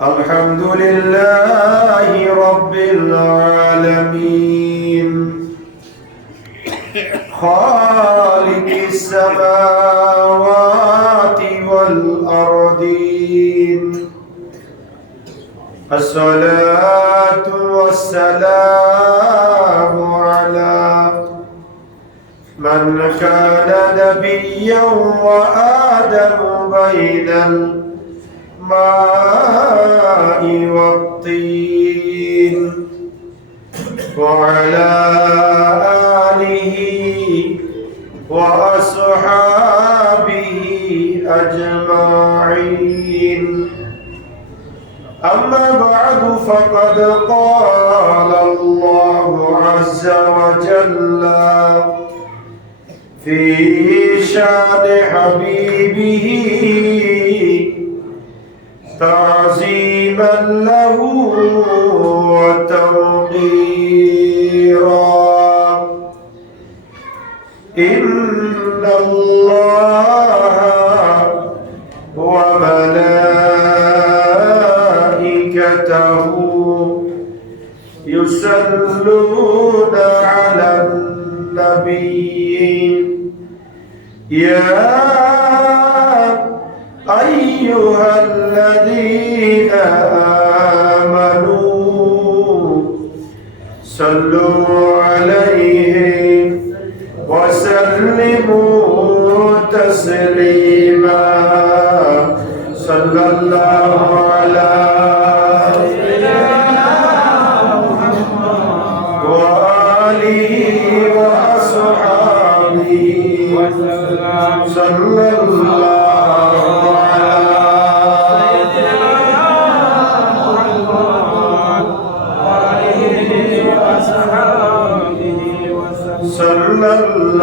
الحمد لله رب العالمين خالق السماوات والأرضين الصلاة والسلام على من كان نبيا وآدم بين الماء والطين وعلى آله وأصحابه أجمعين أما بعد فقد قال الله عز وجل في شان حبيبه تعظيما له وتوقيرا إن الله وملائكته يصلون على النبي يا أيها الذين آمنوا صلوا عليه وسلموا تسليما صلى الله على سيدنا محمد وآله وأصحابه صلى الله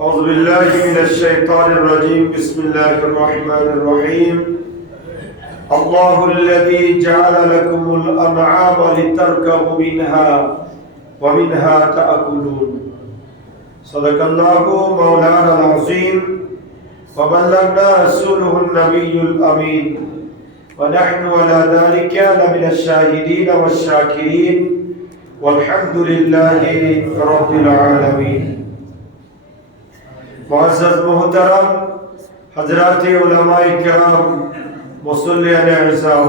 أعوذ بالله من الشيطان الرجيم بسم الله الرحمن الرحيم الله الذي جعل لكم الأنعام لتركبوا منها ومنها تأكلون صدق الله مولانا العظيم وبلغنا رسوله النبي الأمين ونحن على ذلك لمن الشاهدين والشاكرين والحمد لله رب العالمين मुअज़्ज़ज़ मोहतरम हज़रात उलमाए किराम मुसल्लियान इज़ाम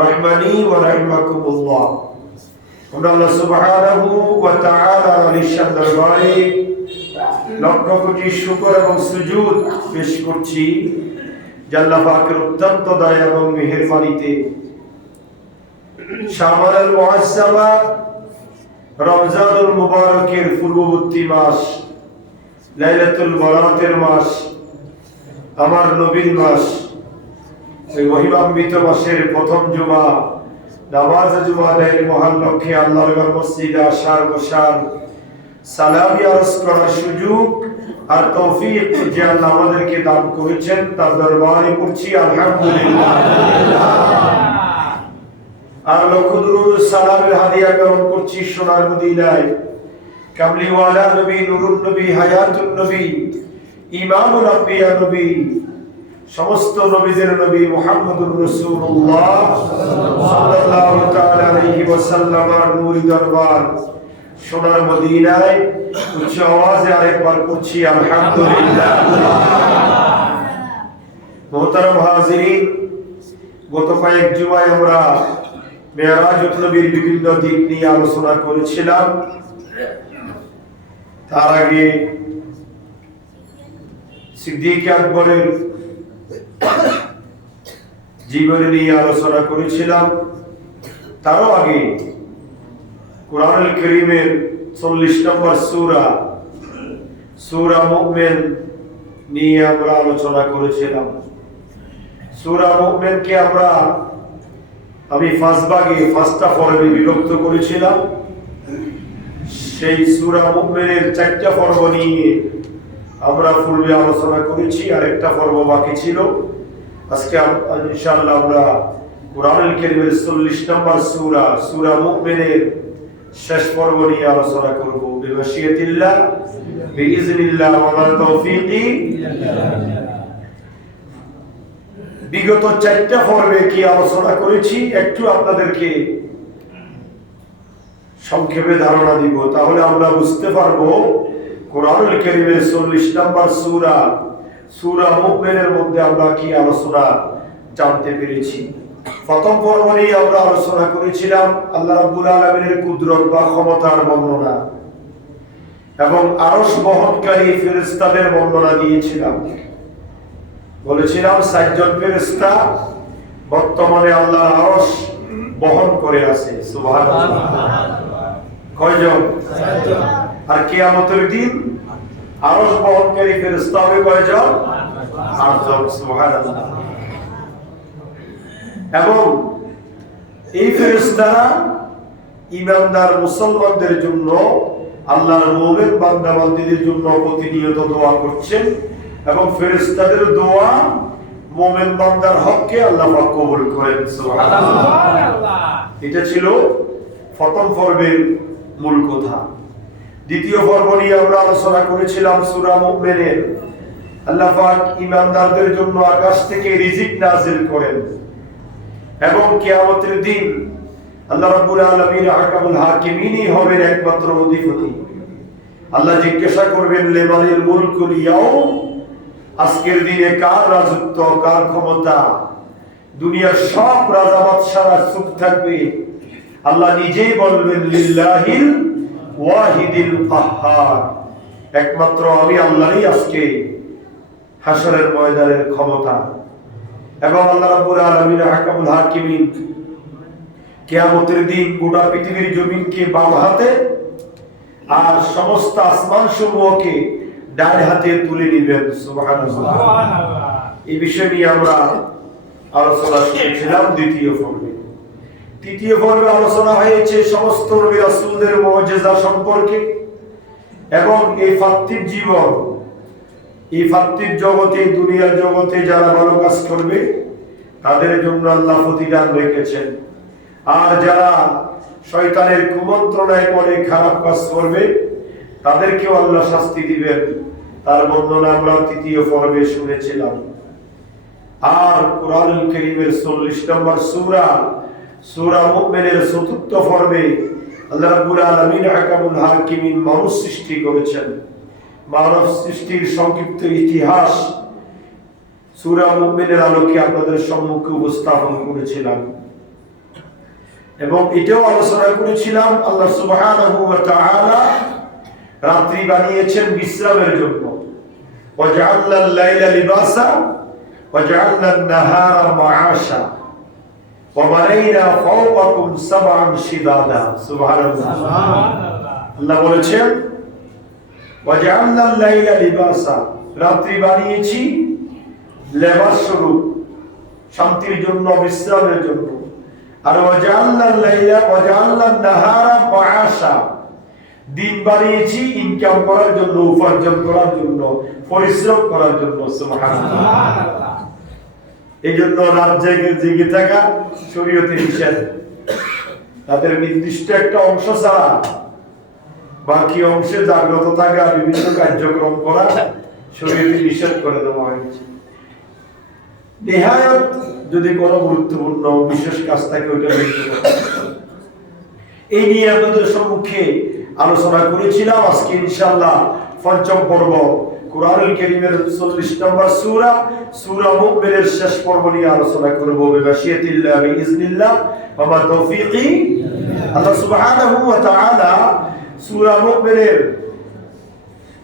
रहमानी व रहमकुमुल्लाह আমরা আল্লাহ সুবহানাহু ওয়া তাআলার নিঃস্বার্থ দরবারে লক্ষ কোটি শুকর এবং সুজুদ পেশ করছি যে আল্লাহ পাকের অত্যন্ত দয়া এবং মেহেরবানিতে শাবানুল মুআজ্জামা রমজানুল মুবারকের পূর্ববর্তী মাস লাইলাতুল বারাতের মাস আমার নবীর মাস এই মহিমান্বিত মাসের প্রথম জুমা নামাজ জুমার মহান লক্ষ্যে আল্লাহর ঘর মসজিদে আসার বসার সালামি আরজ করার সুযোগ আর তৌফিক যে আল্লাহ আমাদেরকে দান করেছেন তার দরবারে পড়ছি আলহামদুলিল্লাহ আর লক্ষ দুরূদ সালামের হাদিয়া গ্রহণ করছি সোনার মদিনায় কামলিওয়ালা নবী নুরুন নবী হায়াতুন নবী ইমামুল আম্বিয়া নবী সমস্ত নবীদের নবী মুহাম্মদুর রাসূলুল্লাহ সাল্লাল্লাহু তাআলা আলাইহি ওয়াসাল্লামের নূরি দরবার সোনার মদিনায় উচ্চ আওয়াজে আরেকবার পড়ছি আলহামদুলিল্লাহ। মুহতারাম হাজিরিন, গত কয়েক জুমায় আমরা মেরাজুন নবীর বিভিন্ন দিক নিয়ে আলোচনা করেছিলাম। তার আগে সিদ্দিক আকবরের জীবনী নিয়ে আলোচনা করেছিলাম। তারও আগে কুরআনুল কারীমের 40 নম্বর সূরা মুমিন নিয়ে আমরা আলোচনা করেছিলাম। সূরা মুমিনকে আমি পাঁচটা পর্বে বিভক্ত করেছিলাম। সেই সূরা মুমিনের 4টা পর্ব নিয়ে আমরা পূর্বে আলোচনা করেছি, আর একটা পর্ব বাকি ছিল। আজকে ইনশাআল্লাহ আমরা কুরআনুল কারীমের 40 নম্বর সূরা সূরা মুমিনের শেষ পর্ব নিয়ে আলোচনা করব। বিমাশিয়াতিল্লাহ বিইজনিল্লাহ ওয়া মা তাওফীকি বিগত 4টা পর্বে কি আলোচনা করেছি একটু আপনাদেরকে সংক্ষেপে ধারণা দিব, তাহলে আমরা বুঝতে পারবো কুরআনুল কারীমের 40 নম্বর সূরা সূরা মুমিনের মধ্যে আমরা কি আলোচনা জানতে পেরেছি। প্রথম পর্ব নিয়ে আমরা আলোচনা করেছিলাম আল্লাহ রাব্বুল আলামিনের কুদরত বা ক্ষমতার বর্ণনা এবং আরশ বহনকারী ফেরেশতাদের বর্ণনা দিয়েছিলাম। বলেছিলাম 4 জন ফেরেশতা বর্তমানে আল্লাহর আরশ বহন করে আছে। সুবহানাল্লাহ। কয়জন? 4 জন। আর কিয়ামতের দিন আরশ বহনকারী ফেরেশতা হবে কয়জন? 8 জন। সুবহানাল্লাহ। এবং এই ফেরেশতারা ঈমানদার মুসলমানদের জন্য আল্লাহর মুমিন বান্দা-বান্দীদের জন্য প্রতিনিয়ত দোয়া করছেন এবং ফেরেশতাদের দোয়া মুমিন বান্দার হককে আল্লাহ পাক কবুল করেন। সুবহানাল্লাহ। এটা ছিল প্রথম পর্বের মূল কথা। দ্বিতীয় পর্ব নিয়ে আমরা আলোচনা করেছিলাম সূরা মুমিনের আল্লাহ পাক ঈমানদারদের জন্য আকাশ থেকে রিজিক নাযিল করেন এবং কিয়ামতের দিন আল্লাহ রাব্বুল আলামিন আহকামুল হাকিমিনই হবেন একমাত্র অধিপতি। আল্লাহ জিজ্ঞাসা করবেন লিমানিল মুলকুল ইয়াউম, আজকের দিনে কার রাজত্ব, কার ক্ষমতা? দুনিয়ার সব রাজা বাদশারা চুপ থাকবে, আল্লাহ নিজেই বলবেন লিল্লাহিল ওয়াহিদিল কাহ্হার, একমাত্র আমি আল্লাহই আজকে হাশরের ময়দানের ক্ষমতা। এবং আল্লাহ রাব্বুল আলামিন আহকামুল হাকিমিন কিয়ামতের দিন গোটা পৃথিবীর জমিনকে বাম হাতে আর সমস্ত আসমান সমূহকে ডান হাতে তুলে নেবেন। সুবহানাল্লাহ। এই বিষয় নিয়ে আমরা আলোচনা করেছিলাম দ্বিতীয় পর্বে। তৃতীয় পর্বে আলোচনা হয়েছে সমস্ত নবী রাসূলদের মুজিজা সম্পর্কে এবং এই পার্থিব জীবন, এই পার্থিব জগতে, দুনিয়ার জগতে যারা ভালো কাজ করবে তাদের জন্য আল্লাহ প্রতিদান রেখেছেন, আর যারা শয়তানের কুমন্ত্রণায় পড়ে খারাপ কাজ করবে তাদেরকেও আল্লাহ শাস্তি দিবেন। তার বর্ণনা আমরা তৃতীয় পর্বে শুনেছিলাম। আর কুরআনুল কারীমের 40 নম্বর সূরা সূরা মুমিনের ৪র্থ পর্বে আল্লাহ রাব্বুল আলামিন আহকামুল হাকিমিন মানুষ সৃষ্টি করেছেন। মানব সৃষ্টির সংক্ষিপ্ত ইতিহাস সূরা মুমিনের আলোকে আপনাদের সম্মুখে উপস্থাপন করেছিলাম এবং এটাও আলোচনা করেছিলাম আল্লাহ সুবহানাহু ওয়া তাআলা রাত্রি বানিয়েছেন বিশ্রামের জন্য। ওয়া জাআলনাল লাইলা লিবাসা ওয়া জাআলনান নাহারা মাআশা ওয়া বানাইনা ফাওকাকুম সাবআন শিদাদা। সুবহানাল্লাহ। আল্লাহ বলেছেন ওয়া জাআলনাল লাইলা লিবাসা, রাত্রি বানিয়েছি লেবাস স্বরূপ, শান্তির জন্য, বিশ্রামের জন্য। আর ওয়া জাআলনাল লাইলা ওয়া জাআলনান নাহারা মাআশা, দিন বানিয়েছি ইনকাম করার জন্য, উপার্জন করার জন্য, পরিশ্রম করার জন্য। সুবহানাল্লাহ। এই জন্য রাত জেগে থাকা শরীয়তে নিষেধ। তাদের নির্দিষ্ট একটা অংশ ছাড়া বাকি অংশে জাগ্রত থাকা, বিভিন্ন কার্যক্রম করা শরীয়তে নিষেধ করে দেওয়া হয়েছে। নেহায়াত যদি কোনো গুরুত্বপূর্ণ বিশেষ কাজ থাকে ওইটা এই নিয়ে আপনাদের সম্মুখে আলোচনা করেছিলাম। আজকে ইনশাআল্লাহ পঞ্চম পর্ব কুরআনুল কারীমের 40 নম্বর সূরা সূরা মুমিনের শেষ পর্ব নিয়ে আলোচনা করব। বিমাশিয়াতিল্লাহ বিইজনিল্লাহ ওয়া মা তাওফীকি। আল্লাহ সুবহানাহু ওয়া তাআলা সূরা মুমিনের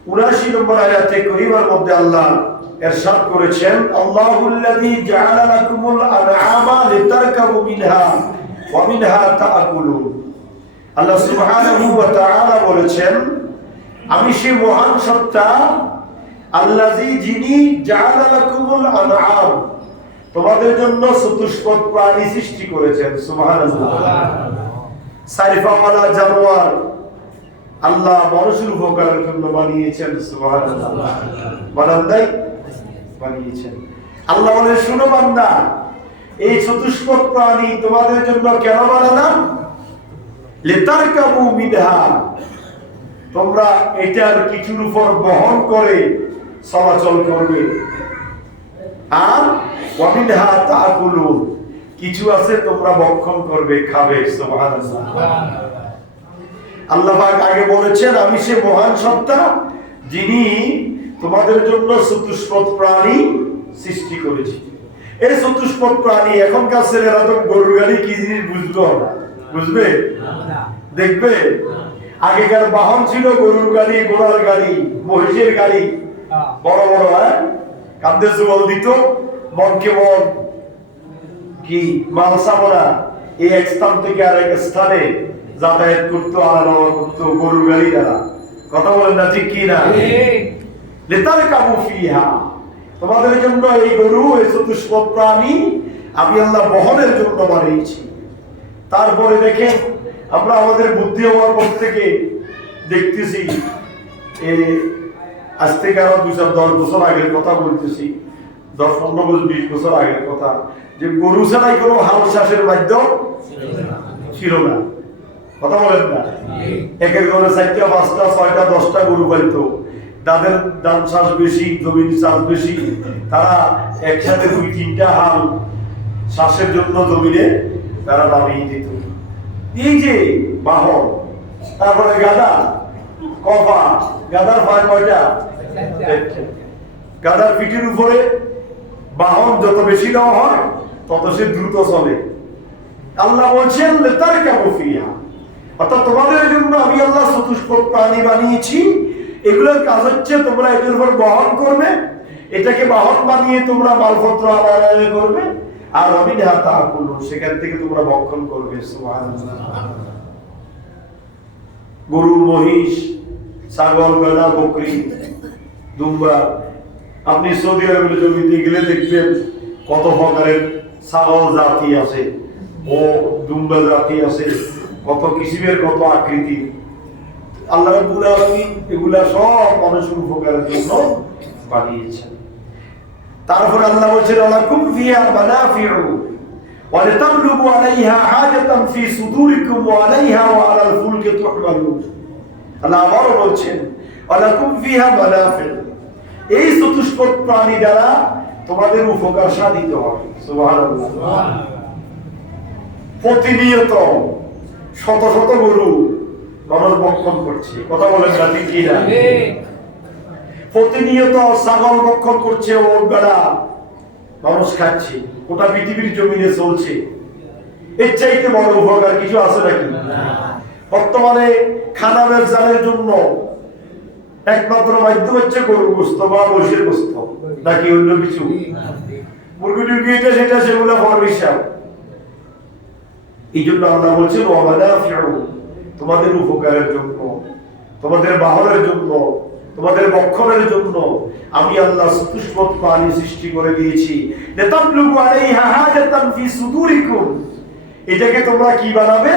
79 নম্বর আয়াতে কারীমার মধ্যে আল্লাহ ইরশাদ করেছেন, আল্লাহুল্লাযী জাআলা লাকুমুল আনআমা লিতারকাবু মিনহা ওয়া মিনহা তাআকুলুন। আল্লাহ সুবহানাহু ওয়া তাআলা বলেছেন, আমি সেই মহান সত্তা আল্লাযী, যিনি জাআলা লাকুমুল আনআম, তোমাদের জন্য চতুষ্পদ প্রাণী সৃষ্টি করেছেন। সুবহানাল্লাহ। সাইফাওয়ালা জানোয়ার আল্লাহ মানুষের উপকারের জন্য বানিয়েছেন। সুবহানাল্লাহ। বানান নাই? বানিয়েছেন। আল্লাহ বলে, শুনো বান্দা, এই চতুষ্পদ প্রাণী তোমাদের জন্য কেন বানালাম? লিতারকাবু মিনহা, তোমরা এটার কিছুর উপর বহন করে চলাচল করবে, আর ওয়া মিনহা তাকুলুন, কিছু আছে তোমরা ভক্ষণ করবে, খাবে। সুবহানাল্লাহ। আল্লাহ পাক আগে বলেছেন আমি সে মহান সত্তা যিনি তোমাদের জন্য চতুষ্পদ প্রাণী সৃষ্টি করেছি। এই চতুষ্পদ প্রাণী এখনকার ছেলেরা তো গরুর গাড়ি কি জিনিস বুঝলো না, বুঝবে দেখবে। আগেকার বাহন ছিল গরুর গাড়ি, ঘোড়ার গাড়ি, মহিষের গাড়ি, বড় বড় কান্দে জল দিত, মনকে মন কি মাল সামনা এই এক স্থান থেকে আরেক স্থানে যাতায়াত করতো, আলাদা করতো গরুর গাড়ি দ্বারা। কথা বলেন না ঠিক কি না? লিতারকাবু ফিহা, তোমাদের জন্য এই গরু, এই চতুষ্পদ প্রাণী আমি আল্লাহ বহনের জন্য বানিয়েছি। তারপরে দেখেন আমরা আমাদের বুদ্ধি হওয়ার পর থেকে দেখতেছি, আজ থেকে আরো 2-10 বছর আগের কথা বলতেছি, 10-15 বছর 20 বছর আগের কথা, যে গরু ছাড়াই কোনো হাল চাষের মাধ্যম ছিল না। কথা বলেন না? এক এক ধরনের 4টা 5টা 6টা 10টা গরু পাইতো, তাদের ধান চাষ বেশি, জমির চাষ বেশি, তারা একসাথে 2-3টা হাল চাষের জন্য জমিনে তারা নামিয়ে দিত। এই যে বাহন, তারপরে গাদা, কফা, গাদার পায় কয়টা? গাদার পিঠের উপরে বাহন যত বেশি দেওয়া হয় তত সে দ্রুত চলে। আল্লাহ বলছেন লিতারকাবু ফিহা, অর্থাৎ তোমাদের জন্য আমি আল্লাহ চতুষ্পদ প্রাণী বানিয়েছি। এগুলোর কাজ হচ্ছে তোমরা এটার উপর বহন করবে, এটাকে বাহন বানিয়ে তোমরা মালপত্র আদায় করবে, আর মিনহা তাকুলুন, সেখান থেকে তোমরা ভক্ষণ করবে। সুবহানাল্লাহ। গরু, মহিষ, ছাগল, ভেড়া, বকরি, দুম্বা, আপনি সৌদি আরবের জমিতে গেলে দেখবেন কত প্রকারের ছাগল জাতি আছে, ও দুম্বা জাতি আছে, কত কিসিমের কত আকৃতি। আল্লাহ রাব্বুল আলামিন এগুলা সব মানুষের উপকারের জন্য বানিয়েছেন। তারপর আল্লাহ বলেছেন লাকুম ফিহা মানাফিউ ওয়া লিতাবলুগু আলাইহা হাজাতান ফি সুদুরিকুম ওয়া আলাইহা ওয়া আলাল ফুলকি তুহমালুন। আল্লাহ আবারও বলছেন লাকুম ফিহা মানাফিউ, এই চতুষ্পদ প্রাণী দ্বারা তোমাদের উপকার সাধিত হবে। সুবহানাল্লাহ। প্রতিনিয়ত শত শত গরু মানুষ ভক্ষণ করছে। কথা বলেন না ঠিক কি না? প্রতিনিয়ত ছাগল ভক্ষণ করছে, ওট বেড়া মানুষ খাচ্ছে, গোটা পৃথিবীর জমিনে চলছে। এর চাইতে বড় উপকার কিছু আছে নাকি? বর্তমানে খানা ব্যবসার জন্য একমাত্র মাধ্যম হচ্ছে গরুর গোশত বা মহিষের গোশত, নাকি অন্য কিছু? মুরগি টুরগি এটা সেটা সেগুলো ফরমিশা। এই জন্য আল্লাহ বলছেন ওয়া মানাফিউ, তোমাদের উপকারের জন্য, তোমাদের বাহনের জন্য, তোমাদের ভক্ষণের জন্য আমি আল্লাহ চতুষ্পদ প্রাণী সৃষ্টি করে দিয়েছি। লিতাবলুগু আলাইহা হাজাতান ফি সুদুরিকুম, এটাকে তোমরা কি বানাবে?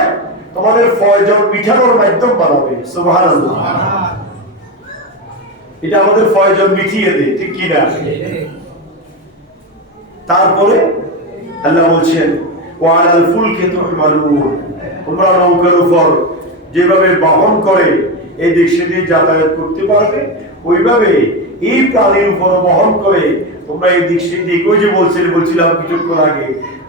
তোমাদের প্রয়োজন মিটানোর মাধ্যম বানাবে। সুবহানাল্লাহ। এটা আমাদের প্রয়োজন মিটিয়ে দেয়, ঠিক কি না? তারপরে আল্লাহ বলছেন ওয়া আলাল ফুলকি তুহমালুন, তোমরা নৌকার উপর যেভাবে বহন করে এই দিক সেদিক যাতায়াত করতে পারবে, ওইভাবে এই প্রাণীর উপর বহন করে তোমরা এই দিক সেদিক, ওই যে বলছিলাম কিছুক্ষণ আগে,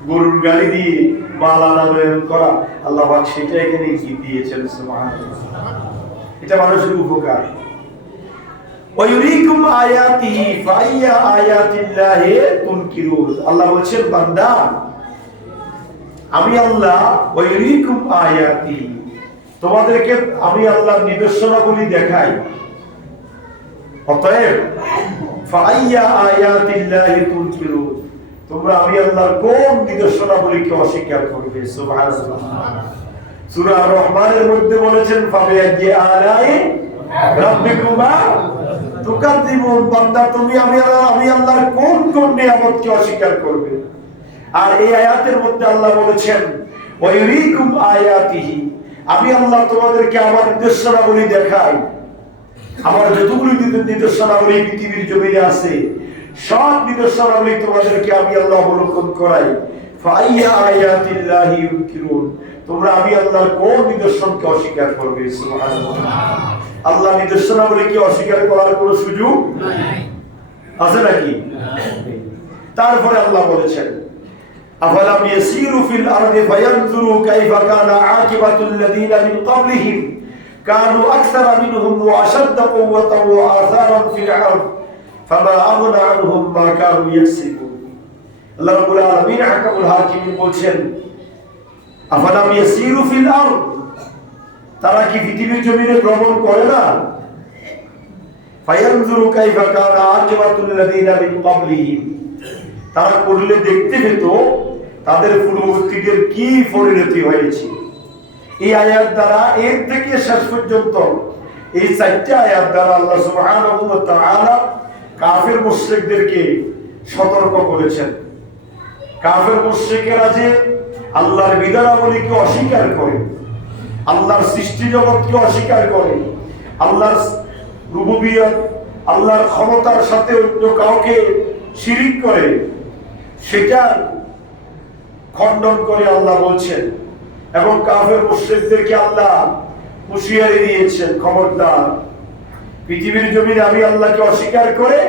গরুর গাড়ি দিয়ে মাল আনায়ন করা, আল্লাহ পাক সেটা এখানে দিয়েছেন। সুবহানাল্লাহ। এটা মানুষের উপকার। ওয়ায়ুরিকুম আয়াতিহি ফাইয়া আয়াতিল্লাহি তুনকিরুন, আল্লাহ বলছেন বান্দা আমি আল্লাহ ওয়ায়ুরিকুম আয়াতি, তোমাদেরকে আমি আল্লাহর নিদর্শনাবলী দেখাই। অতএব ফাইয়া আয়াতিল্লাহি তুনকিরুন, তোমরা আমি আল্লাহর কোন নিদর্শনাবলীকে অস্বীকার করবে? সুবহানাল্লাহ। সূরা আর-রহমানের মধ্যে বলেছেন ফাবিআইয়ি আলাই রাব্বিকুমা তুকাদ্দিবুন, বান্দা তুমি আমি আল্লাহর কোন কোন নিয়ামতকে অস্বীকার করবে? আর এই আয়াতের মধ্যে আল্লাহ বলেছেন ওয়ায়ুরিকুম আয়াতিহি, আমি আল্লাহ তোমাদেরকে আমার নিদর্শনাবলী দেখাই। আমার যতগুলো নিদর্শনাবলী পৃথিবীর জমিনে আছে সব নিদর্শনাবলী তোমাদেরকে আমি আল্লাহ অবলোকন করাই। ফাইয়া আয়াতিল্লাহি ইউনকিরুন, তোমরা আমি আল্লাহর কোন নিদর্শনকে অস্বীকার করবে? সুবহানাল্লাহ। আল্লাহ নিদর্শনাবলী কি অস্বীকার করার কোনো সুযোগ আছে নাকি? তারপরে আল্লাহ বলেছেন, আফালাম ইয়াসিরু ফিল আরদি ফায়ানজুরু কাইফা কানা আকিবাতুল লাযিনা মিন ক্বাবলিহিম কানু আকসারা মিনহুম ওয়া আশাদ্দা কুওয়াতান ওয়া আসারান ফিল আরদ ফামা আগনা আনহুম মা কানু ইয়াকসিবুন। আল্লাহ রাব্বুল আলামিন হাকামুল হাকিমিন বলছেন, আফালাম ইয়াসিরু ফিল আরদ, তারা কি পৃথিবীর জমিনে ভ্রমণ করে না? ফায়ানজুরু কাইফা কানা আকিবাতুল লাযিনা মিন ক্বাবলিহিম, তারা করলে দেখতে পেত তাদের পূর্ববর্তীদের কি পরিণতি হয়েছে। এই আয়াত দ্বারা এর থেকে শেষ পর্যন্ত এই 4টি আয়াত দ্বারা আল্লাহ সুবহানাহু ওয়া তাআলা কাফের মুশরিকদেরকে সতর্ক করেছেন। কাফের মুশরিকেরা যে আল্লাহর বিধানাবলীকে অস্বীকার করে, আল্লাহর সৃষ্টি জগৎকে অস্বীকার করে, আল্লাহর রুবুবিয়ত, আল্লাহর ক্ষমতার সাথে অন্য কাউকে শিরিক করে, সেটা খণ্ডন করে আল্লাহ বলছেন। এবং কাফের মুশরিকদেরকে আল্লাহ হুঁশিয়ারি দিয়েছেন, খবরদার, পৃথিবীর জমিনে আমি আল্লাহকে অস্বীকার করে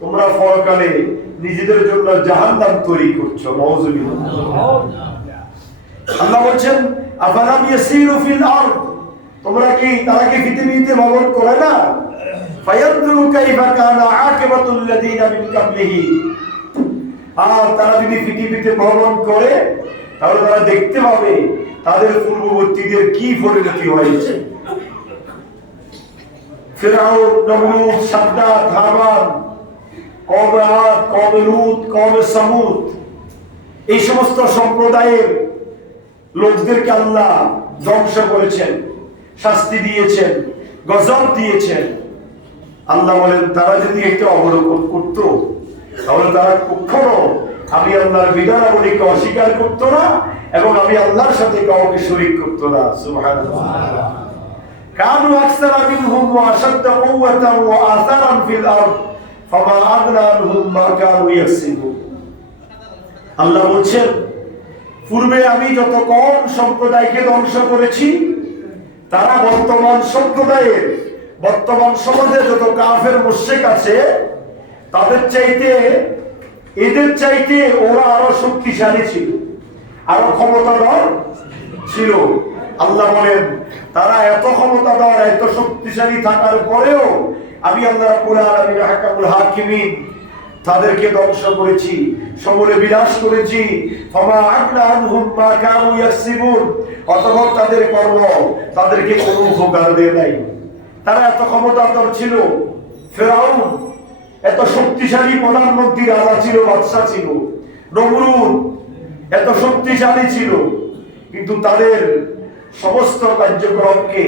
তোমরা পরকালে নিজেদের জন্য জাহান্নাম তৈরি করছো। নাউযুবিল্লাহ। আল্লাহ বলছেন, আফালাম ইয়াসিরু ফিল আরদ, তারা কি পৃথিবীতে ভ্রমণ করে না? ফায়ানজুরু কাইফা কানা আকিবাতুল লাযিনা মিন ক্বাবলিহি, আর তারা যদি পৃথিবীতে ভ্রমণ করে তাহলে তারা দেখতে পাবে তাদের পূর্ববর্তীদের কি পরিণতি হয়েছে। ফিরআউন, নমরুদ, সাদ্দাত, হামান, কওমে আদ, কওমে লূত, কওমে সামুদ, এই সমস্ত সম্প্রদায়ের লোকদেরকে আল্লাহ ধ্বংস করেছেন, শাস্তি দিয়েছেন, গজব দিয়েছেন। আল্লাহ বলেন, তারা যদি একটা অবলোকন করত তাহলে তারা কখনো আমি আল্লাহর বিধানাবলীকে অস্বীকার করত না এবং আমি আল্লাহর সাথে কাউকে শরীক করত না। সুবহানাল্লাহ। কানু আকসারা মিনহুম ওয়া আশাদ্দা কুওয়াতান ওয়া আসারান ফিল আরদ ফামা আগনা আনহুম মা কানু ইয়াকসিবুন। আল্লাহ বলছেন, পূর্বে আমি যত কম সম্প্রদায়কে ধ্বংস করেছি, তারা বর্তমান সম্প্রদায়ের, বর্তমান সমাজে যত কাফের মুশরিক আছে তাদের চাইতে, এদের চাইতে ওরা আরো শক্তিশালী ছিল, আরো ক্ষমতাধর ছিল। আল্লাহ বলেন, তারা এত ক্ষমতাধর, এত শক্তিশালী থাকার পরেও আমি আল্লাহ রাব্বুল আলামিন হাকামুল হাকিমিন তাদেরকে ধ্বংস করেছি, সমূলে বিনাশ করেছি। ফামা আগনা আনহুম মা কানু ইয়াকসিবুন, অতঃপর তাদের কর্ম তাদেরকে কোনো উপকার দেয় নাই। তারা এত ক্ষমতাধর ছিল। ফিরআউন এত শক্তিশালী প্রধানমন্ত্রী, রাজা ছিল, বাদশা ছিল। নমরুদ এত শক্তিশালী ছিল, কিন্তু তাদের সমস্ত কার্যক্রমকে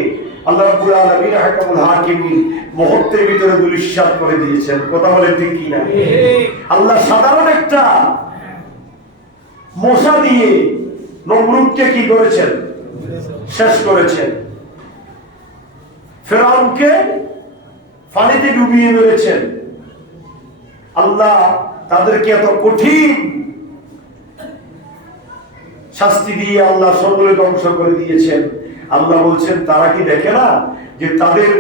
আল্লাহ রাব্বুল আলামিন হাকামুল হাকিমিন মুহূর্তের ভিতরে দুলিশাত করে দিয়েছেন। কথা বলেন ঠিক কি না? আল্লাহ সাধারণ একটা মশা দিয়ে নমরুদকে কি করেছেন? শেষ করেছেন। ফিরআউনকে পানিতে ডুবিয়ে মেরেছেন। আল্লাহ তাদেরকে এত কঠিন শাস্তি দিয়ে আল্লাহ সকলে ধ্বংস করে দিয়েছেন। আল্লাহ বলছেন, তারা কি দেখে না যে তাদের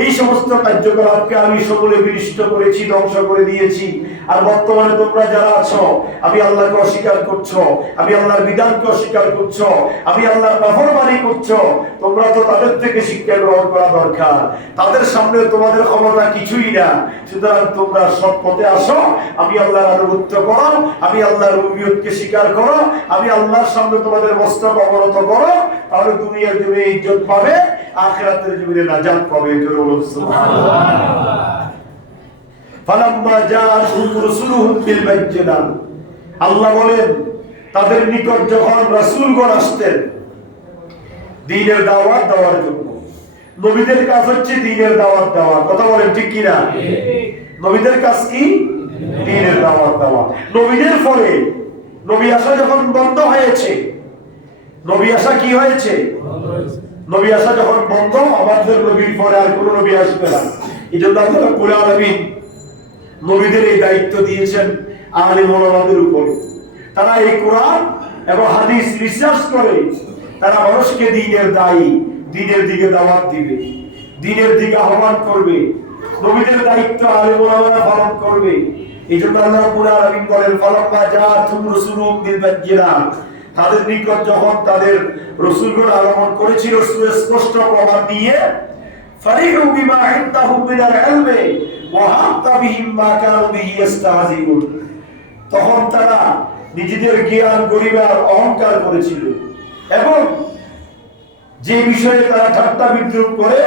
এই সমস্ত কার্যকলাপকে আমি সকলে বিনষ্ট করেছি, ধ্বংস করে দিয়েছি। আর বর্তমানে তোমরা যারা আছো, আমি আল্লাহকে অস্বীকার করছো, আমি আল্লাহর বিধানকে অস্বীকার করছো, আমি আল্লাহর নাফরমানি করছো, তোমরা তো তাদের থেকে শিক্ষা গ্রহণ করা দরকার। তাদের সামনে তোমাদের ক্ষমতা কিছুই না। সুতরাং তোমরা সৎ পথে আসো, আমি আল্লাহর আনুগত্য করো, আমি আল্লাহর রুবিয়তকে স্বীকার করো, আমি আল্লাহর সামনে তোমাদের মস্তক অবনত করো, তাহলে দুনিয়ার জীবনে ইজ্জত পাবে, আখিরাতের জীবনে নাজাত পাবে। সুবহানাল্লাহ। ফালাম্মা জাআতুহুম রাসূলুহুম বিল বায়্যিনাত, আল্লাহ বলেন, তাদের নিকট যখন রাসূলগণ আসতেন দ্বীনের দাওয়াত দেওয়ার জন্য, নবীদের কাজ হচ্ছে দ্বীনের দাওয়াত দেওয়া। কথা বলেন ঠিক কি না? নবীদের কাজ কি? দ্বীনের দাওয়াত দেওয়া। নবীদের পরে নবী আসা যখন বন্ধ হয়েছে, নবী আসা কি হয়েছে? নবী আসা যখন বন্ধ, আমাদের নবীর পরে আর কোন নবী আসবে না। এই জন্য আল্লাহ রাব্বুল আলামিন নবীদের এই দায়িত্ব দিয়েছেন আলেম ওলামাদের উপরে। তারা এই কোরআন এবং হাদিস রিসার্চ করে তারা মানুষকে দিনের দায়ী, দিনের দিকে দাওয়াত দিবে, দিনের দিকে আহ্বান করবে, নবীদের দায়িত্ব আলেম ওলামারা পালন করবে। এই জন্য আল্লাহ রাব্বুল আলামিন বলেন ফালাম্মা জাআতুহুম রাসূলুহুম বিল বায়্যিনাত, তাদের নিকট যখন তাদের রাসূলগণ আগমন করেছিল সুস্পষ্ট প্রমাণ নিয়ে, ফারিহু বিমা ইনদাহুম মিনাল ইলমি ওয়া হাক্কা বিহিম মা কানু বিহি ইস্তাহজিউন, তখন তারা নিজেদের জ্ঞান গরিমার অহংকার করেছিল এবং যে বিষয়ে তারা ঠাট্টা বিদ্রুপ করে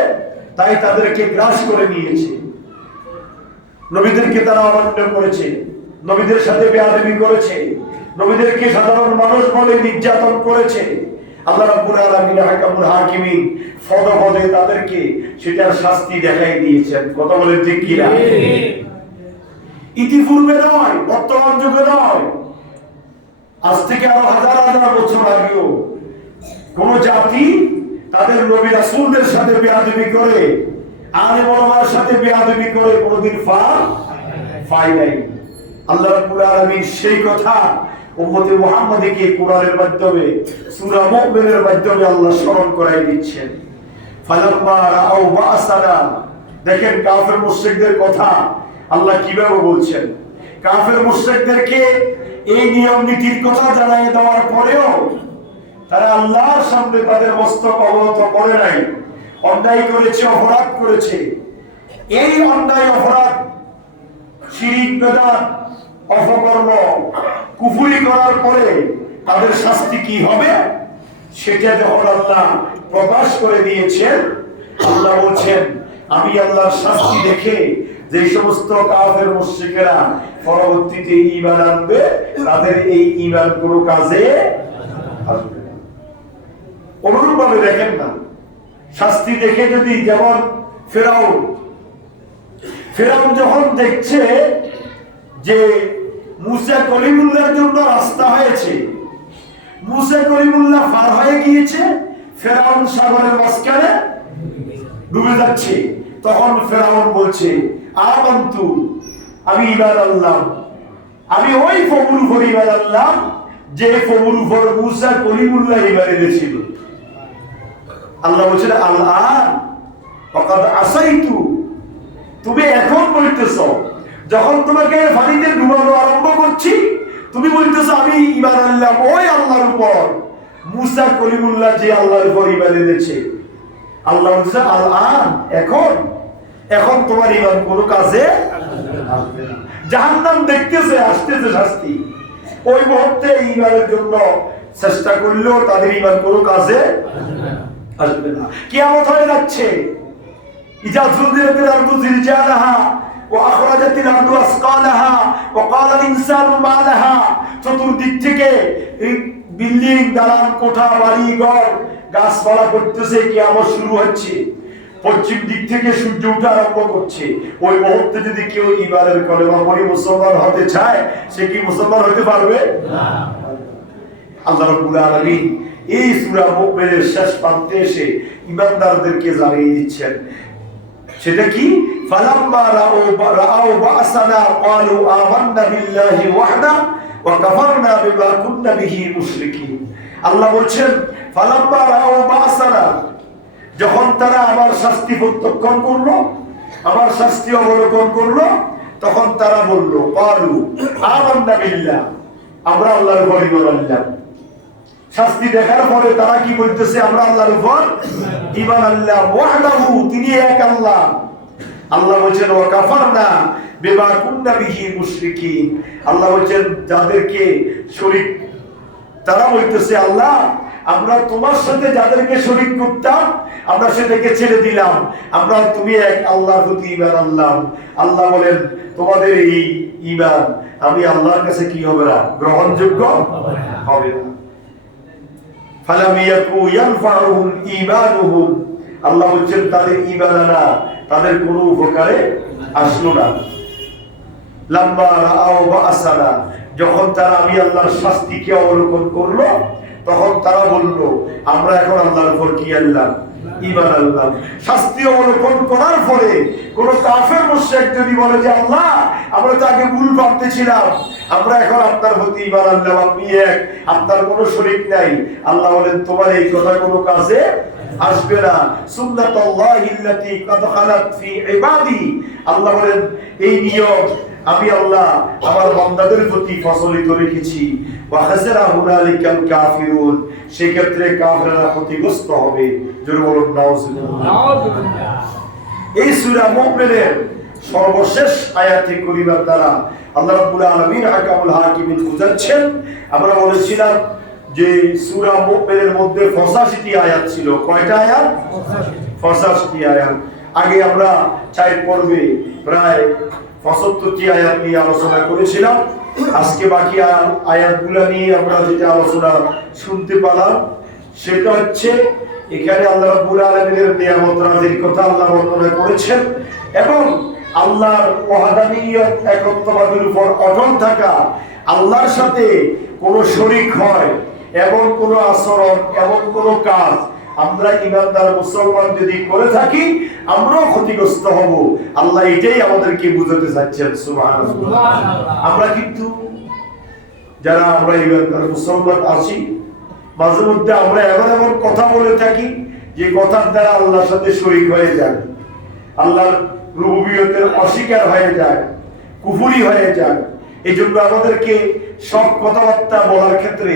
তাই তাদেরকে গ্রাস করে নিয়েছে। নবীদেরকে তারা অমান্য করেছে, নবীদের সাথে বেয়াদবি করেছে, নবীদেরকে সাধারণ মানুষ বলে নির্যাতন করেছে। আল্লাহ রাব্বুল আলামিন হাকামুল হাকিমিন পদে তাদেরকে সেটার শাস্তি দেখাই দিয়েছেন। কথা বলেন ঠিক কি না? ইতিপূর্বে নয়, বর্তমান যুগে নয়, আজ থেকে আরো হাজার হাজার বছর আগেও কোন জাতি তাদের নবী রাসূলদের সাথে বেয়াদবি করে, আলেম ওলামার সাথে বেয়াদবি করে কোনদিন পায় নাই। আল্লাহ রাব্বুল আলামিন সেই কথা উম্মতে মুহাম্মাদীকে কোরআনের মাধ্যমে সূরা মুমিনের মাধ্যমে আল্লাহ স্মরণ করাই দিচ্ছেন। ফালাম্মা রাআউ বাসানা, দেখেন কাফের মুশরিকদের কথা আল্লাহ কিভাবে বলছেন। কাফের মুশরিকদেরকে এই নিয়ম নীতির কথা জানাই দেওয়ার পরেও তারা আল্লাহর সামনে তাদের মস্তক অবনত করে নাই, অন্যায় করেছে, অপরাধ করেছে। এই অন্যায় অপরাধ, শিরিক, বেদাত, অপকর্ম, কুফরি করার পরে তাদের শাস্তি কি হবে সেটা যখন আল্লাহ প্রকাশ করে দিয়েছেন, আল্লাহ বলছেন আমি আল্লাহর শাস্তি দেখে যে সমস্ত কাফের মুশরিকেরা পরবর্তীতে ঈমান আনবে তাদের এই ঈমান কোনো কাজে আসবে না। অনুরূপভাবে দেখেন না, শাস্তি দেখে যদি যেমন ফেরাউন যখন দেখছে যে মুসা কলিমুল্লাহর জন্য রাস্তা হয়েছে, মুসা কলিমুল্লাহ পার হয়ে গিয়েছে, ফেরাউন সাগরের মাঝখানে ডুবে যাচ্ছে, তখন ফেরাউন বলছে আমান্তু, আমি ঈমান আনলাম, আমি ওই প্রভুর উপর ঈমান আনলাম যে প্রভুর উপর মুসা কলিমুল্লাহ ঈমান এনেছিল। আল্লাহ বলছেন আল্লাহ ওয়াকাদ আসাইতু, তুমি এখন বলতেছো, যখন তোমাকে পানিতে ডুবানো আরম্ভ করছি তুমি বলতেছো আমি ঈমান আনলাম ওই আল্লাহর উপর, মুসা কলিমুল্লাহ যে আল্লাহর উপর ঈমান এনেছে। আল্লাহ বলছে আল্লাহ এখন তোমার ঈমান কোনো কাজে আসবে না। জাহান্নাম দেখতেছে আসতেছে শাস্তি, ওই মুহূর্তে ঈমানের জন্য চেষ্টা করলেও তাদের ঈমান কোনো কাজে আসবে না। কিয়ামত হয়ে যাচ্ছে, ইজা যুলজিলাতিল আরদু জিলজালাহা ওয়া আখরাজাতিল আরদু আসকালাহা ওয়া ক্বালাল ইনসানু মা লাহা, চতুর্দিক থেকে বিল্ডিং, দালান কোঠা, বাড়ি ঘর, গাছপালা করতেছে, কিয়ামত শুরু হচ্ছে। পশ্চিম দিক থেকে সূর্য ওঠা আরম্ভ করছে। ওই মুহূর্তে যদি কেউ ঈমানের কলেমা পড়ে মুসলমান হতে চায়, সে কি মুসলমান হতে পারবে না? আল্লাহ রাব্বুল আলামিন এই সূরা মুমিনের শেষ প্রান্তে এসে ঈমানদারদেরকে জানিয়ে দিচ্ছেন, সেটা কি ফালাম্মা রাআউ বাসানা ক্বালু আমান্না বিল্লাহি ওয়াহদা ওয়া কাফারনা বিমা কুননা বিহি মুশরিকিন। আল্লাহ বলছেন ফালাম্মা রাআউ বাসানা, যখন তারা আমার শাস্তি প্রত্যক্ষ করলো, আমার শাস্তি অবলোকন করলো, তখন তারা বলল ক্বালু আমান্না বিল্লাহ, আমরা আল্লাহর উপর ঈমান আনলাম। শাস্তি দেখার পরে তারা কি বলতেছে? আমরা আল্লাহর উপর ঈমান আনলাম, ওয়াহদাহু, তিনি এক আল্লাহ। আল্লাহ বলেন ওয়া কাফারনা বিমা কুননা বিহি মুশরিকিন। আল্লাহ বলেন যাদেরকে শরীক, তারা বলতেছে আল্লাহ আমরা তোমার সাথে যাদেরকে শরীক করতাম আমরা সেটাকে ছেড়ে দিলাম, আমরা তুমি এক আল্লাহর প্রতি ঈমান আনলাম। আল্লাহ বলেন তোমাদের এই ঈমান আমি আল্লাহর কাছে কি হবে না? গ্রহণযোগ্য হবে না। ফালাম ইয়াকু ইয়ানফাউহুম ঈমানুহুম, আল্লাহ বলেন তাদের ঈমান আনা তাদের কোনো উপকারে আসলো না। লাম্মা রাআউ বাসানা, যখন তারা আমি আল্লাহর শাস্তিকে অবলোকন করলো, তখন তারা বলল আমরা এখন আল্লাহর উপর কি আনলাম? ঈমান আনলাম। শাস্তি অবলোকন করার পরে কোন কাফের মুশরিক যদি বলে যে আল্লাহ আমরা তো আগে ভুল ভাবতেছিলাম, আমরা এখন আপনার প্রতি ঈমান আনলাম, আপনি এক, আপনার কোনো শরীক নাই, আল্লাহ বলেন তোমার এই কথা কোনো কাজে আসবে না। সুন্নাতুল্লাহিল্লাতী ক্বাদ খালাত ফি ইবাদি, আল্লাহ বলেন এই নিয়ম আমি আল্লাহ আমার বান্দাদের প্রতি প্রচলিত রেখেছি। ওয়া খাসিরা হুনালিকাল কাফিরুন, সেই ক্ষেত্রে কাফেররা ক্ষতিগ্রস্ত হবে। জোরে বলুন নাউযুবিল্লাহ। এই সূরা মুমিনের সর্বশেষ আয়াতে কারিমার দ্বারা আল্লাহ রাব্বুল আলামিন হাকামুল হাকিমিন বুঝাচ্ছেন। আমরা বলেছিলাম যে সূরা মুমিনের মধ্যে 85টি আয়াত ছিল। কয়টা আয়াত? 85টি আয়াত। আগে আমরা 4 পর্বে প্রায় 75টি আয়াত নিয়ে আলোচনা করেছিলাম। আজকে বাকি আয়াতগুলো নিয়ে আমরা যেটা আলোচনা শুনতে পেলাম সেটা হচ্ছে এখানে আল্লাহ রাব্বুল আলামিনের নিয়ামত রাজির কথা আল্লাহ বর্ণনা করেছেন এবং আল্লাহর ওয়াহদানিয়ত একত্ববাদের উপর অটল থাকা, আল্লাহর সাথে কোনো শরীক হয় এমন কোনো আচরণ, এমন কোনো কাজ আমরা ইমানদার মুসলমান যদি করে থাকি আমরাও ক্ষতিগ্রস্ত হব। আল্লাহ এটাই আমাদেরকে বুঝাতে চাচ্ছেন। সুবহানাল্লাহ। আমরা কিন্তু যারা আমরা ইমানদার মুসলমান আছি মাঝে মধ্যে আমরা এমন এমন কথা বলে থাকি যে কথার দ্বারা আল্লাহর সাথে শরীক হয়ে যায়, আল্লাহর রুবুবিয়তের অস্বীকার হয়ে যায়, কুফরি হয়ে যায়। এই জন্য আমাদেরকে সব কথাবার্তা বলার ক্ষেত্রে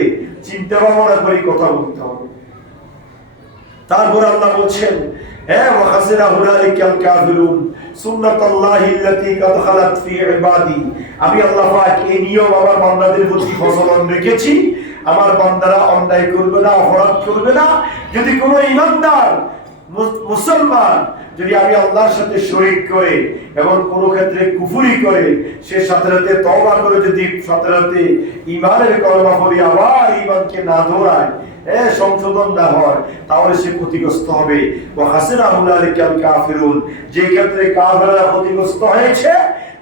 চিন্তা ভাবনা করে কথা বলতে হবে। তারপর আল্লাহ বলছেন ওয়া খাসিরা হুনালিকাল কাফিরুন সুন্নাতুল্লাহিল্লাতী ক্বাদ খালাত ফি ইবাদি, আমি আল্লাহ পাক এই নিয়ম আমার বান্দাদের প্রতি প্রচলন রেখেছি, আমার বান্দারা অন্যায় করবে না, অপরাধ করবে না। যদি কোনো ঈমানদার মুসলমান যদি আমি আল্লাহর সাথে শরীক করে এবং কোন ক্ষেত্রে কুফরি করে সে সাথে সাথে তওবা করে যদি সাথে সাথে ঈমানের কলমা পড়ে আবার ঈমানকে না ধরায়, সংশোধন না হয়, তাহলে সে ক্ষতিগ্রস্ত হবে। ওয়া খাসিরা হুনালিকাল কাফিরুন, যে ক্ষেত্রে কাফেররা ক্ষতিগ্রস্ত হয়েছে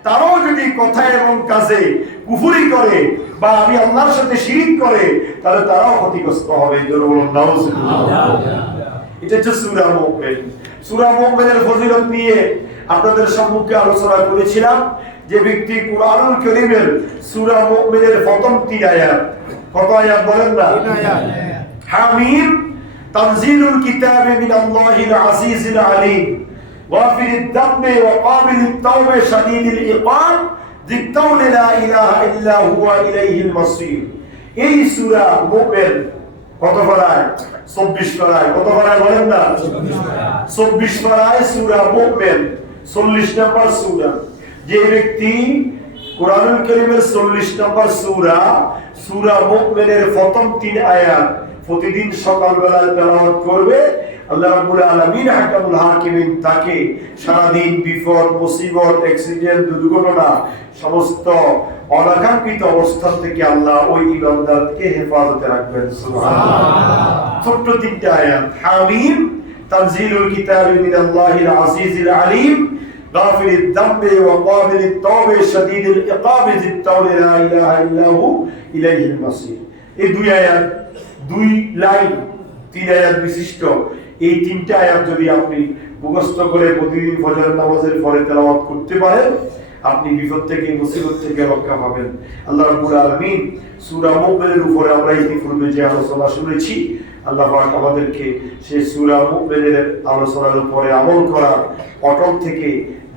তারাও যদি কথায় এবং কাজে কুফরি করে বা আমি আল্লাহর সাথে শিরক করে তাহলে তারাও ক্ষতিগ্রস্ত হবে। জোরে বলুন নাউযুবিল্লাহ। এটা হচ্ছে সূরা মুমিন। সূরা মুমিনের ফজিলত নিয়ে আপনাদের সম্মুখে আলোচনা করেছিলাম যে ব্যক্তি কুরআনুল কারীমের সূরা মুমিনের প্রথম 3 আয়াত, কত আয়াত বলেন না? 3 আয়াত। হামিম তানজিলুল কিতাবি মিনাল্লাহিল আজিজিল আলীম গাফিরিদ দামবি ওয়া কাবিলিত তাওবা শাদীদিল ইকাব যিক্কাউল লা ইলাহা ইল্লা হুয়া ইলাইহিল মাসীর। এই সূরা মুমিন কত পারায়? 24 পারায়। কত পারায় বলেন না? 24 পারায় সূরা মুমিন 40 নম্বর সূরা। যে ব্যক্তি কুরআনুল কারীমের 40 নম্বর সূরা মুমিনের প্রথম 3 আয়াত প্রতিদিন সকালবেলা তেলাওয়াত করবে, আল্লাহ রাব্বুল আলামিন হাকামুল হাকিমিন তাকে সারা দিন বিপদ, মুসিবত, অ্যাক্সিডেন্ট, দুর্ঘটনা সমস্ত অনাকাঙ্ক্ষিত অবস্থা থেকে আল্লাহ ওই ইমানদারকে হেফাজতে রাখবেন। সুবহানাল্লাহ। ছোট্ট 3টা আয়াত। হামিম তানজিলুল কিতাবি মিনাল্লাহিল আজিজিল আলীম গাফিরিদ দামবি ওয়া কাবিলিত তাওবা শাদীদিল ইকাব যিক্কাউল লা ইলাহা ইল্লা হু ইলাইহিল মাসীর। এই 2 আয়াত, 2 লাইন 3 আয়াত বিশিষ্ট এই 3টা আয়াত যদি আপনি মুখস্থ করে প্রতিদিন ফজর নামাজের পরে তেলাওয়াত করতে পারেন আপনি বিপদ থেকে, মুসিবত থেকে রক্ষা পাবেন। আল্লাহ রাব্বুল আলামিন সূরা মুমিনের উপরে আমরা ইতিপূর্বে যে আলোচনা শুনেছি, আল্লাহ পাক আমাদেরকে সেই সূরা মুমিনের আলোচনার উপরে আমল করার, অটল থেকে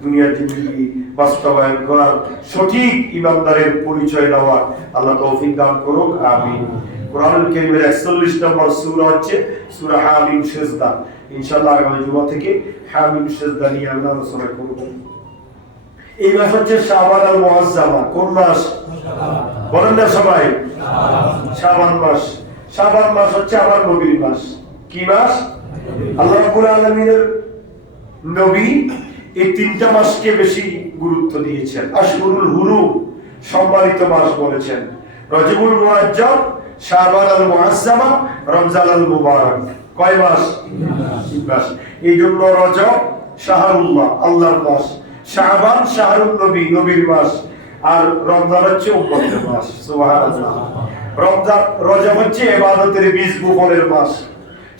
দুনিয়ার জিন্দেগি বাস্তবায়ন করার, সঠিক ঈমানদারের পরিচয় দেওয়ার আল্লাহ তৌফিক দান করুক। আমিন। কুরআনুল কারীমের 41 নম্বর সূরা হচ্ছে সূরা হামিম সিজদা। ইনশাআল্লাহ আগামী জুমা থেকে হামিম সিজদা নিয়ে আমরা আলোচনা করব। এই মাস হচ্ছে শাবান আল মুআজ্জামা। কোন মাস? বলেন না সবাই? শাবান মাস। শাবান মাস হচ্ছে আমার নবীর মাস। কি মাস? আল্লাহ রাব্বুল আলামিনের নবী এই 3টা মাসকে বেশি গুরুত্ব দিয়েছেন। আশহুরুল হুরুম, সম্মানিত মাস বলেছেন। রজবুল মুআজ্জাম, শাবান আল মুআজ্জামা, রমজান আল মুবারক। কয় মাস? 3 মাস। এই জন্য রজব শাহরুল্লাহ, আল্লাহর মাস, শাবান শাহরুন নবী, নবীর মাস, আর রমজান হচ্ছে উম্মতের মাস। সুবহানাল্লাহ। রজব হচ্ছে ইবাদতের বীজ বপনের মাস,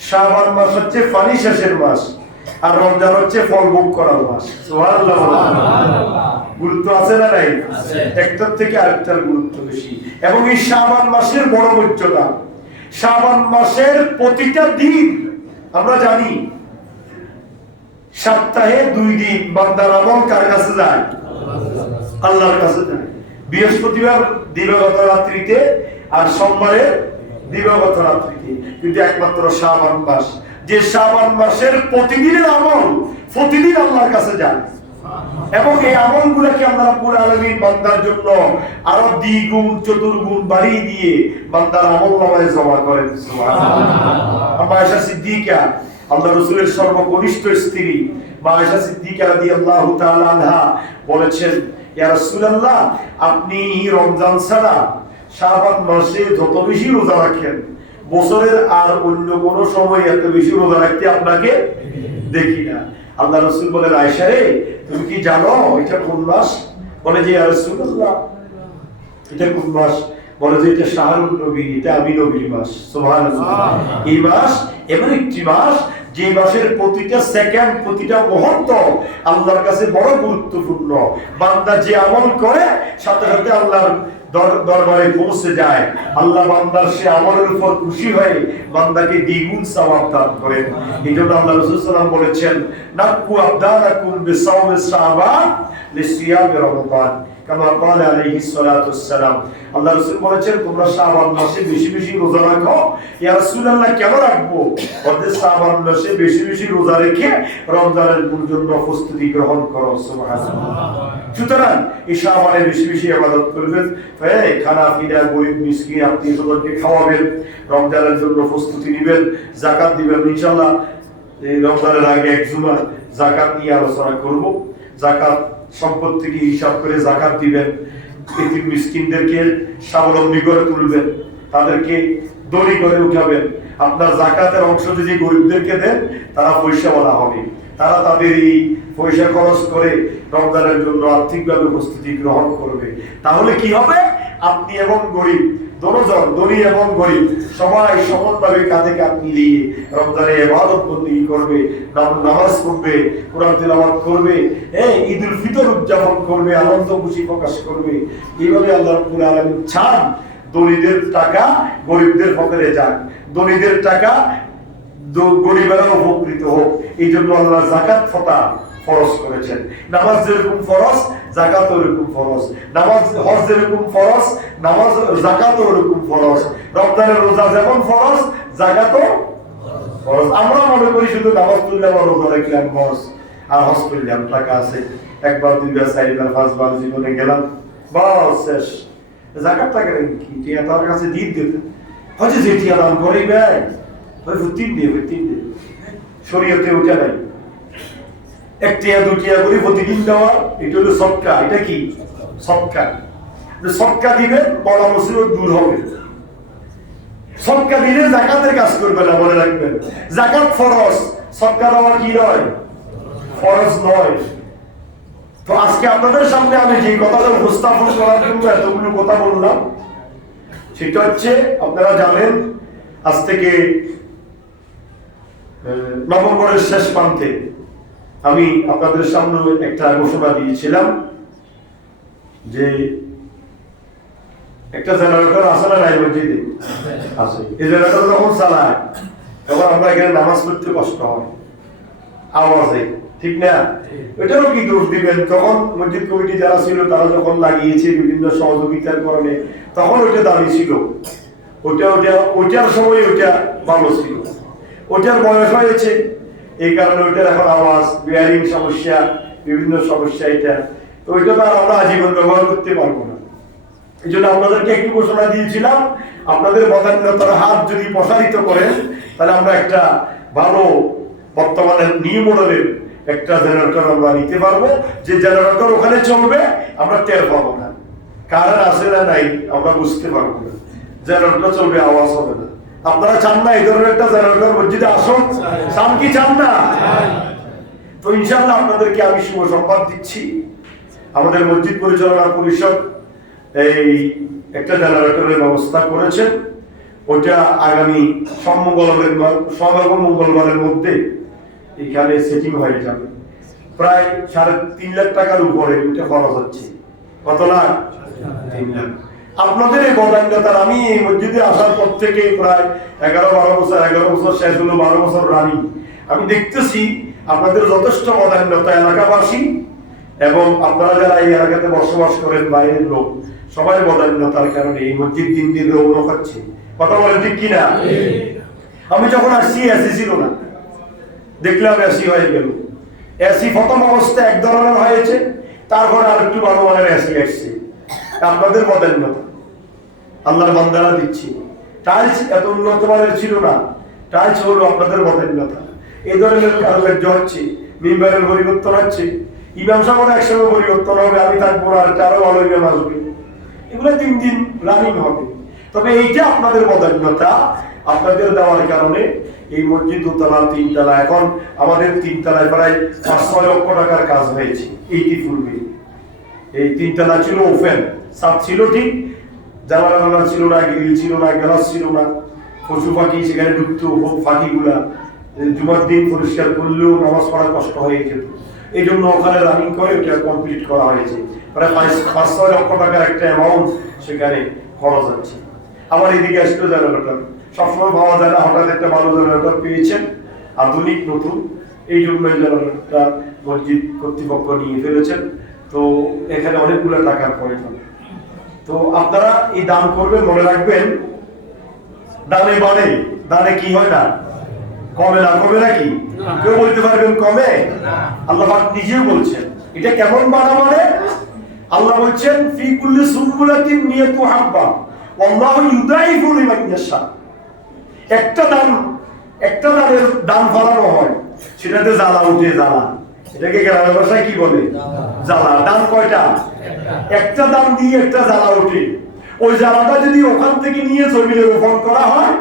শাবান মাস হচ্ছে পানি শেষের মাস, আর রমজান হচ্ছে ফল ভোগ করার মাস। সুবহানাল্লাহ। গুরুত্ব আছে না নাই? একটার থেকে আরেকটার গুরুত্ব বেশি। এবং এই শাবান মাসের বড় মর্যাদা। শাবান মাসের প্রতিটা দিন আমরা জানি সপ্তাহে 2 দিন বান্দার আমল কার কাছে যায়? আল্লাহর কাছে যায়। বৃহস্পতিবার দিবাগত রাত্রিতে আর সোমবারে দিবাগত রাত্রিতে। কিন্তু একমাত্র শাবান মাস, যে শাবান মাসের প্রতিদিনের আমল প্রতিদিন আল্লাহর কাছে যায়, এবং এই আমলগুলোকে আল্লাহ রাব্বুল আলামিন বান্দার জন্য আরো দ্বিগুণ চতুর্গুণ বাড়িয়ে দিয়ে বান্দার আমলনামায় জমা করেন। সুবহানাল্লাহ। আম্মা আয়েশা সিদ্দিকা, আল্লাহ রাসূলের সর্বকনিষ্ঠ স্ত্রী মা আয়েশা সিদ্দিকা রাদিয়াল্লাহু তাআলা আনহা বলেছেন, ইয়া রাসূলুল্লাহ, আপনি রমজান ছাড়া শাবান মাসে যত বেশি রোজা রাখেন, বছরের আর অন্য কোনো সময় এত বেশি রোজা রাখতে আপনাকে দেখি না। আল্লাহ রাসূল বলেন, আয়েশা রে, তুমি কি জানো এটা কোন মাস? বলে যে, ইয়া রাসূলুল্লাহ, এটা কোন মাস? বলে যে, এটা শাহরুল নবী, এটা আমি নবীর মাস। সুবহানাল্লাহ। এই মাস এমন একটি মাস যে মাসের প্রতিটা সেকেন্ড, প্রতিটা মুহূর্ত আল্লাহর কাছে বড় গুরুত্বপূর্ণ। বান্দা যে আমল করে সাথে সাথে আল্লাহর দরবারে পৌঁছে যায়। আল্লাহ বান্দার সে আমলের উপর খুশি হয়ে বান্দাকে দ্বিগুণ সওয়াব দান করেন। এইজন্য আল্লাহ রাসূল সাল্লাল্লাহু আলাইহি ওয়াসাল্লাম বলেছেন, নাকু আবদানাকুম বিসাওমি শাবান লিসিয়ামি রমাদান, কামা ক্বালা আলাইহিস সালাতু ওয়াসসালাম। আল্লাহ রাসূল বলেছেন, তোমরা শাবান মাসে বেশি বেশি রোজা রাখো। ইয়া রাসূলুল্লাহ, কেন রাখবো? বলতে শাবান মাসে বেশি বেশি রোজা রেখে রমজানের জন্য প্রস্তুতি গ্রহণ করো। সুবহানাল্লাহ। সুতরাং এই শাবানে বেশি বেশি ইবাদত করবেন, খানা পিনা গরিব মিসকিন আত্মীয় স্বজনকে খাওয়াবেন, রমজানের জন্য প্রস্তুতি নেবেন, যাকাত দিবেন। ইনশাআল্লাহ এই রমজানের আগে এক জুমা যাকাত নিয়ে আলোচনা করব। যাকাত সম্পদ থেকে হিসাব করে যাকাত দিবেন, এতিম মিসকিনদেরকে স্বাবলম্বী করে তুলবেন, তাদেরকে দড়ি করে উঠাবেন। আপনার যাকাতের অংশ যদি গরিবদেরকে দেন, তারা পয়সাওয়ালা হবে, তারা তাদের এই পয়সা খরচ করে রমজানের জন্য আর্থিকভাবে প্রস্তুতি গ্রহণ করবে। তাহলে কি হবে? আপনি এবং গরিব দুজন, ধনী এবং গরিব সবাই সমানভাবে কাঁধে কাঁধ মিলিয়ে রমজানে ইবাদত বন্দেগী করবে, নামাজ পড়বে, কোরআন তেলাওয়াত করবে, ঈদুল ফিতর উদযাপন করবে, আনন্দ খুশি প্রকাশ করবে। এইভাবে আল্লাহ রাব্বুল আলামিন চান ধনীদের টাকা গরিবদের পকেটে যাক, ধনীদের টাকা গরিবেরা উপকৃত হোক। এই জন্য আল্লাহ যাকাত ফরজ করেছেন। নামাজ যেরকম ফরজ, যাকাতও এরকম ফরজ। নামাজ হজ যেরকম ফরজ, নামাজ যাকাতও এরকম ফরজ। রমজানের রোজা যেমন ফরজ, যাকাতও ফরজ। আমরা মনে করি শুধু নামাজ পড়লাম আর রোজা রাখলাম ফরজ, আর হজ করলাম, টাকা আছে, একবার দুইবার চারবার পাঁচবার জীবনে গেলাম, বাস শেষ। যাকাত টাকা কি টিয়া তার কাছে দিন দিতে হচ্ছে, যে টিয়া দান করেই ব্যয় তিন দিয়ে শরীয়তে উঠে নাই। একটিয়া দুটিয়া করে প্রতিদিন দেওয়া, এটা হলো সদকা। এটা কি সদকা? সদকা দিবেন, বলা মুসিবত দূর হবে। সদকা দিলে যাকাতের কাজ করবে না, মনে রাখবেন। যাকাত ফরজ, সদকা দেওয়া কি নয়? ফরজ নয়। তো আজকে আপনাদের সামনে আমি যে কথাটা উপস্থাপন করার জন্য এতগুলো কথা বললাম, সেটা হচ্ছে, আপনারা জানেন আজ থেকে নভেম্বরের শেষ প্রান্তে আমি আপনাদের সামনে একটা ঘোষণা দিয়েছিলাম যে একটা জেনারেটর আছে না নাই মসজিদে আছে, এই জেনারেটর যখন চালায় তখন আমরা এখানে নামাজ পড়তে কষ্ট হয়, আওয়াজে, ঠিক না? ওইটারও কি দোষ দিবেন? তখন মসজিদ কমিটি যারা ছিল তারা যখন লাগিয়েছে বিভিন্ন সহযোগিতার কারণে, তখন ওইটা দামি ছিল, ওইটার সময় ওইটা ভালো ছিল, ওইটার বয়স হয়েছে, এই কারণে ওইটার এখন আওয়াজ, বিয়ারিং সমস্যা, বিভিন্ন সমস্যা। এটা তো ওইটা তো আমরা আজীবন ব্যবহার করতে পারবো না। এই জন্য আপনাদেরকে একটু ঘোষণা দিয়েছিলাম, আপনাদের মতামতের হাত যদি প্রসারিত করেন, তাহলে আমরা একটা ভালো বর্তমানে নিউ মডেলের একটা জেনারেটর আমরা নিতে পারবো, যে জেনারেটর ওখানে চলবে, আমরা টের পাবো না, কারেন্ট আছে না নাই আমরা বুঝতে পারবো না, জেনারেটর চলবে, আওয়াজ হবে না। আপনারা চান না এই ধরনের একটা জেনারেটর মসজিদে আসুন? চান কি চান না? তো ইনশাআল্লাহ আপনাদেরকে আমি শুভ সংবাদ দিচ্ছি, আমাদের মসজিদ পরিচালনা পরিষদ এই একটা জেনারেটরের ব্যবস্থা করেছেন। ওটা আগামী মঙ্গলবারের মধ্যে এখানে সেটিং হয়ে যাবে। প্রায় 3.5 লাখ টাকার উপরে এটা খরচ হচ্ছে। কত লাখ? 3 লাখ। আপনাদের এই বদান্যতার, আমি এই মসজিদে আসার পর থেকে প্রায় 11 বছর শেষ হলো, 12 বছর রানিং, আমি দেখতেছি আপনাদের যথেষ্ট বদান্যতা, এলাকাবাসী এবং আপনারা যারা এই এলাকাতে বসবাস করেন, বাইরের লোক, সবাই বদান্যতার কারণে এই মসজিদ দিন দিন রৌনক হচ্ছে। কথা বলেন ঠিক কিনা? আমি যখন আসছি এসি ছিল না, দেখলাম এসি হয়ে গেল। এসি প্রথম অবস্থা এক ধরনের হয়েছে, তারপর আর একটু ভালো মানের এসি আসছে। আপনাদের বদান্যতা, আল্লাহর বান্দারা দিচ্ছি। টাইলস এত উন্নত মানের ছিল না, টাইলস হলো আপনাদের বদান্যতা। এই ধরনের কারণে হচ্ছে, মিম্বারের পরিবর্তন হচ্ছে, ইমাম সাহেবের একসঙ্গে পরিবর্তন হবে, আমি থাকবো না, আরো ভালো ইমাম আসবে, এগুলো দিন দিন রানিং হবে। তবে এইটা আপনাদের বদান্যতা, আপনাদের দেওয়ার কারণে এই মসজিদ 2 তলা 3 তলা, এখন আমাদের 3 তলায় প্রায় 5-6 লক্ষ টাকার কাজ হয়েছে। এইটি পূর্বে এই 3 তলা ছিল ওপেন, ছাদ ছিল ঠিক, জানালা ছিল না, গ্রিল ছিল না, গ্লাস ছিল না, পশু পাখি সেখানে ঢুকতো, ফাঁকিগুলা জুমার দিন পরিষ্কার করলেও নামাজ পড়া কষ্ট হয়ে যেত। এই জন্য ওখানে রানিং করে ওটা কমপ্লিট করা হয়েছে। প্রায় 5-6 লক্ষ টাকার একটা অ্যামাউন্ট সেখানে খরচ হচ্ছে। আবার এদিকে আসলো জেনারেটর, সবসময় পাওয়া যায় না, হঠাৎ একটা ভালো জেনারেটর পেয়েছেন, আধুনিক নতুন, এই জন্য এই জেনারেটরটা মসজিদ কর্তৃপক্ষ নিয়ে ফেলেছেন। তো এখানে অনেকগুলো টাকার প্রয়োজন। তো আপনারা এই দান করবেন, মনে রাখবেন দানে বাড়ে, দানে কি হয় না, কমে না। কমে নাকি? কেউ বলতে পারবেন কমে? আল্লাহ পাক নিজেও বলছেন। এটা কেমন বাড়া মানে? আল্লাহ বলছেন ফি কুল্লি সুনবুলাতিন নিয়াতু হাব্বা আল্লাহু ইউদাইফু লিমান ইয়াশা। একটা দানের দান ফলানো হয়, সেটাতে জ্বালা উঠে, জ্বালা, এটাকে গ্রামের ভাষায় কি বলে? জ্বালা। দান কয়টা? একটা দান দিয়ে একটা জ্বালা উঠে। ওই জ্বালাটা যদি ওখান থেকে নিয়ে জমিনে রোপণ করা হয়,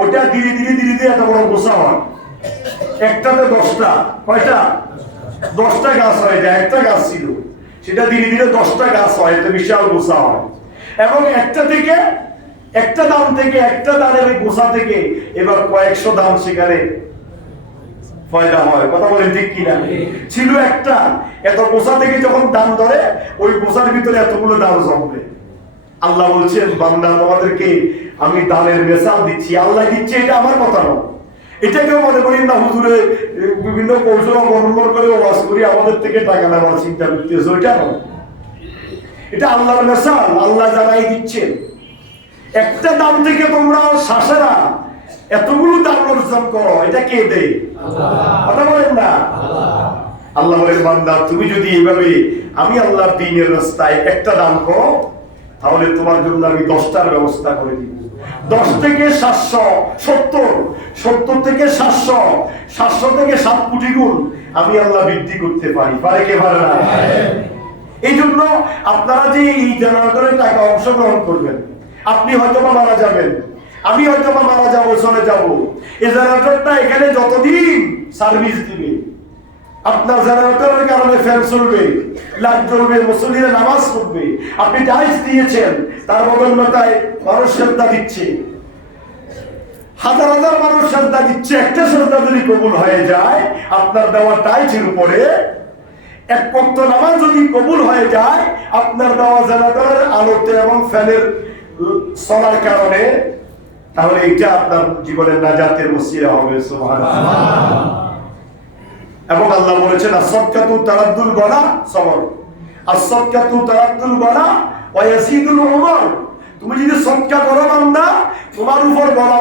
ওটা ধীরে ধীরে ধীরে ধীরে এত বড় গোছা হয়। একটাতে 10টা, কয়টা? 10টা গাছ হয়। এটা একটা গাছ ছিল, সেটা ধীরে ধীরে 10টা গাছ হয়, এত বিশাল গোছা হয়। এবং একটা দান থেকে, একটা দানের গোছা থেকে এবার কয়েকশো দান সেখানে ফয়দা হয়। কথা বলেন ঠিক কিনা? ছিল একটা, এত গোছা থেকে যখন দান ধরে, ওই গোছার ভিতরে এতগুলো দান জমবে। আল্লাহ বলছেন বান্দা তোমাদেরকে আমি দানের মেসাল দিচ্ছি। আল্লাহ দিচ্ছে, এটা আমার কথা নয়। এটা কেউ মনে করি না হুজুরে বিভিন্ন কৌশল অবলম্বন করে ওয়াজ করি আমাদের থেকে টাকা নেওয়ার চিন্তা করতেছে, ওইটা নয়। এটা আল্লাহর মেসাল, আল্লাহ জানাই দিচ্ছেন। একটা দাম থেকে তোমরা শাসেরা এতগুলো দাম অর্জন করো, এটা কে দেয়? কথা বলেন না। আল্লাহ বলেন বান্দা তুমি যদি এইভাবে আমি আল্লাহর দ্বীনের রাস্তায় একটা দান করো, তাহলে তোমার জন্য আমি 10টার ব্যবস্থা করে দিব। 10 থেকে 770, 70 থেকে 700, 700 থেকে 7 কোটি গুণ আমি আল্লাহ বৃদ্ধি করতে পারি। পারে কে? পারে না। এই জন্য আপনারা যে এই জেনারেটরের টাকা অংশগ্রহণ করবেন, আপনি হয়তো মারা যাবেন, আমি হয়তো মারা যাবো, চলে যাব, এই জেনারেটরটা এখানে যতদিন সার্ভিস দিবে, আপনার জেনারেটরের কারণে ফ্যান চলবে, লাইট জ্বলবে, মুসল্লিরা নামাজ পড়বে, আপনি টাইলস দিয়েছেন, তার বদৌলতায় মানুষ শ্রদ্ধা দিচ্ছে, হাজার হাজার মানুষ শ্রদ্ধা দিচ্ছে। একটা শ্রদ্ধা যদি কবুল হয়ে যায়, আপনার দেওয়া টাইলসের উপরে এক ওয়াক্ত নামাজ যদি কবুল হয়ে যায়, আপনার দেওয়া জেনারেটরের আলোতে এবং ফ্যানের চলার কারণে, তাহলে এটা আপনার জীবনের নাজাতের ওসিলা হবে। সুবহানাল্লাহ। এবং আল্লাহ বলেছেন as-সাদকাতু তারাদ্দুল বালা সবর, as-সাদকাতু তারাদ্দুল বালা ওয়া ইয়াজিদুল উমর। তুমি যদি সদকা করো বান্দা, তোমার উপর বলা